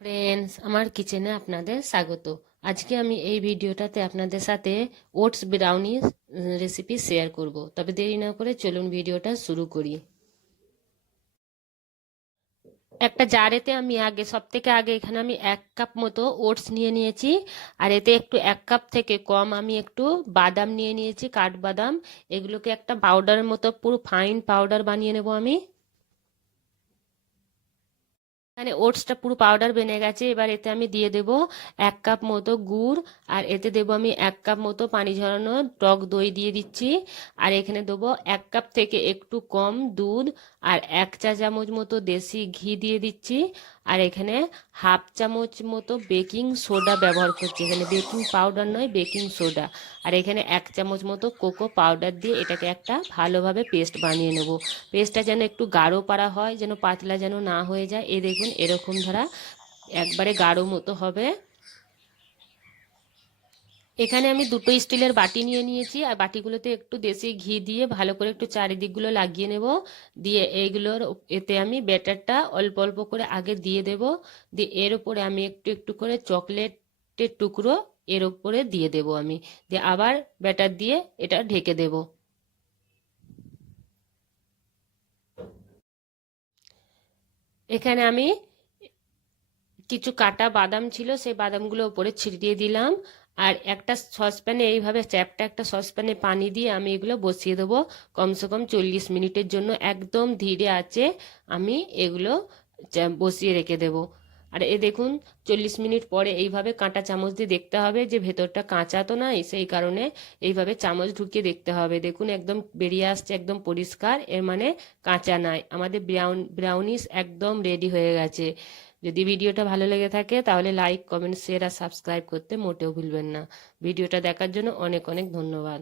Friends, আমার কিচেনে আপনাদের স্বাগত। আজকে আমি এই ভিডিওটাতে আপনাদের সাথে ওটস ব্রাউনি রেসিপি শেয়ার করব। তবে দেরি না করে চলুন ভিডিওটা শুরু করি। একটা জারেতে আমি সব থেকে আগে এখানে আমি 1 কাপ মতো ওটস নিয়ে নিয়েছি। আর এতে একটু 1 কাপ থেকে কম আমি একটু বাদাম নিয়ে নিয়েছি, কাঠবাদাম। এগুলোকে একটা পাউডারের মতো পুরো ফাইন পাউডার বানিয়ে নেব আমি। এখানে ওটসটা পুরো পাউডার বেনে গেছে। এবার এতে আমি দিয়ে দেব 1 কাপ মতো গুড়। আর এতে দেবো আমি 1 কাপ মতো পানি ঝরানো টক দই দিয়ে দিচ্ছি। আর এখানে দেবো 1 কাপ থেকে একটু কম দুধ। আর 1 চা চামচ মতো দেশি ঘি দিয়ে দিচ্ছি। আর এখানে হাফ চামচ মতো বেকিং সোডা ব্যবহার করছি, এখানে বেকিং পাউডার নয়, বেকিং সোডা। আর এখানে 1 চামচ মতো কোকো পাউডার দিয়ে এটাকে একটা ভালোভাবে পেস্ট বানিয়ে নেব। পেস্টটা যেন একটু গাঢ় পারা হয়, যেন পাতলা যেন না হয়ে যায়। এই দেখুন, এরকম ধরা একবারে গাঢ় মতো হবে। এখানে আমি দুটো স্টিলের বাটি নিয়ে নিয়েছি। আর বাটিগুলোতে একটু দেশি ঘি দিয়ে ভালো করে একটু চারিদিকগুলো লাগিয়ে নেব। দিয়ে এইগুলোর এতে আমি ব্যাটারটা অল্প অল্প করে আগে দিয়ে দেব। দিয়ে এর উপরে আমি একটু একটু করে চকলেটের টুকরো এর উপরে দিয়ে দেব আমি। দিয়ে আবার ব্যাটার দিয়ে এটা ঢেকে দেব। এখানে আমি কিছু কাটা বাদাম ছিল, সেই বাদামগুলো উপরে ছিটিয়ে দিলাম। আর একটা সসপ্যানে এইভাবে চ্যাপটা একটা সসপ্যানে পানি দিয়ে আমি এগুলো বসিয়ে দেবো কমসে কম 40 মিনিটের জন্য। একদম ধীরে আঁচে আমি এগুলো বসিয়ে রেখে দেব। আর এ দেখুন, 40 মিনিট পরে এইভাবে কাঁটা চামচ দিয়ে দেখতে হবে যে ভেতরটা কাঁচা তো নাই, সেই কারণে এইভাবে চামচ ঢুকিয়ে দেখতে হবে। দেখুন একদম বেরিয়ে আসছে, একদম পরিষ্কার, এর মানে কাঁচা নাই। আমাদের ব্রাউনিস একদম রেডি হয়ে গেছে। যদি ভিডিওটা ভালো লেগে থাকে তাহলে লাইক, কমেন্ট, শেয়ার আর সাবস্ক্রাইব করতে মোটেও ভুলবেন না। ভিডিওটা দেখার জন্য অনেক অনেক ধন্যবাদ।